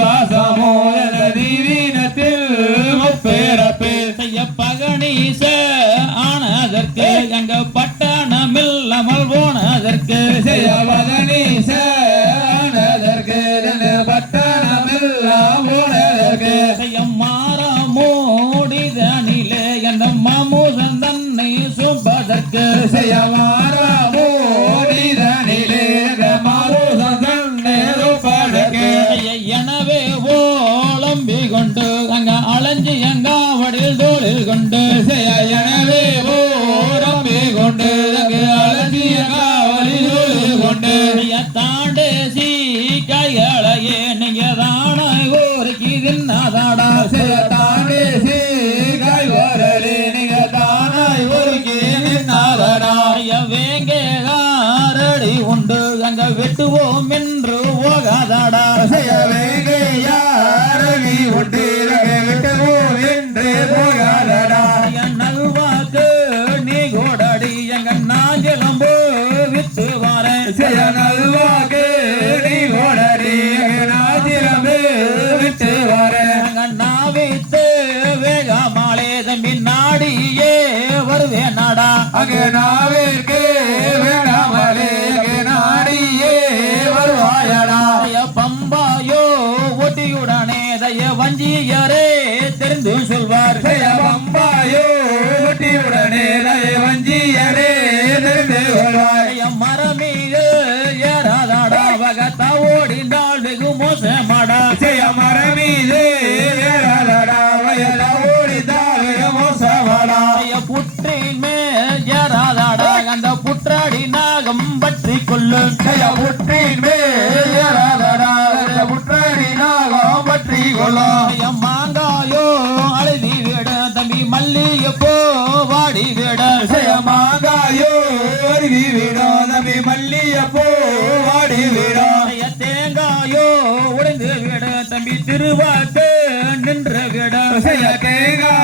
வாசமோ தீவினத்தில் முப்பேரப்பே செய்ய பகனீச ஆனதற்கு எங்க பட்டணமில்லாமல் போனதற்கு செய்ய பகனீச ஆனதற்கு பட்டணமில்லாம் போனதற்கு செய்ய மாறமோ மூடிதனிலே எந்த மாமூசன் தன்னை சும்பதற்கு செய்ய மாறமோ மூடிதனிலே மாமூசன் தன்னை சும்பதற்கு எனவே ஓளம்பி கொண்டு அங்க அலைஞ்சி எங்காவடில் தோளில் கொண்டு செய்ய எனவே ஓரம்பி கொண்டு அங்கு அலைஞ்சி எங்காவடில் தோளில் கொண்டு தாண்டேசி கைகளையே நீங்க தானாய் ஊருக்கு தின்னாதாடா செய்ய தாண்டேசி கைகோரலே நீங்க தானாய் ஊருக்கு தின்னாதாடா வேங்காரடி உண்டு அங்க வெட்டுவோம் என்று ஓகாதாடா செய்ய வேங்காரடி உண்டு வெட்டுவோம் என்று போகாதாடா நல்வாக்கு நீ கோடடி எங்க நாஞ்சலம்போ வித்து வார செய்ய நல்வாக்கு நீ கோடடி எங்க நாஞ்சிலம்பு விட்டு வார நாவித்து வேகமாலே தம்பி நாடியே வருவேன் நாடா அங்க நாவிற்கு வேகமாலே நாடியே வருவாயடா பம்பாயோ ஒட்டியுடனே தய வஞ்சியரே தெரிந்து சொல்வார் பம்பாயோ ஒட்டியுடனே தய வஞ்சியரே தெரிந்து சொல்வார் மரமீது ஏறாதாடா வகத்தா ஓடினால் வெகு மோசமாடா செய்ய மரமீது ஏறாதாடா வயலா ஓடினால் வெகு மோசமாடா புற்றின் மேல் ஏறாதாடா அந்த புற்றாடி நாகம் பற்றி கொள்ளு செய்ய புற்றின் மேல் ஏறாதாடா புற்றாடி நாகம் பற்றி கொள்ளும் மாங்காயோ அழுதி விட தம்பி மல்லியப்போ வாடி விட செய்ய மாங்காயோ அருவி விடும் தம்பி மல்லியப்போ வாடி விடும் தேங்காயோ உடைந்து விட தம்பி திருவாட்டு நின்று விட செய்ய தேங்காய்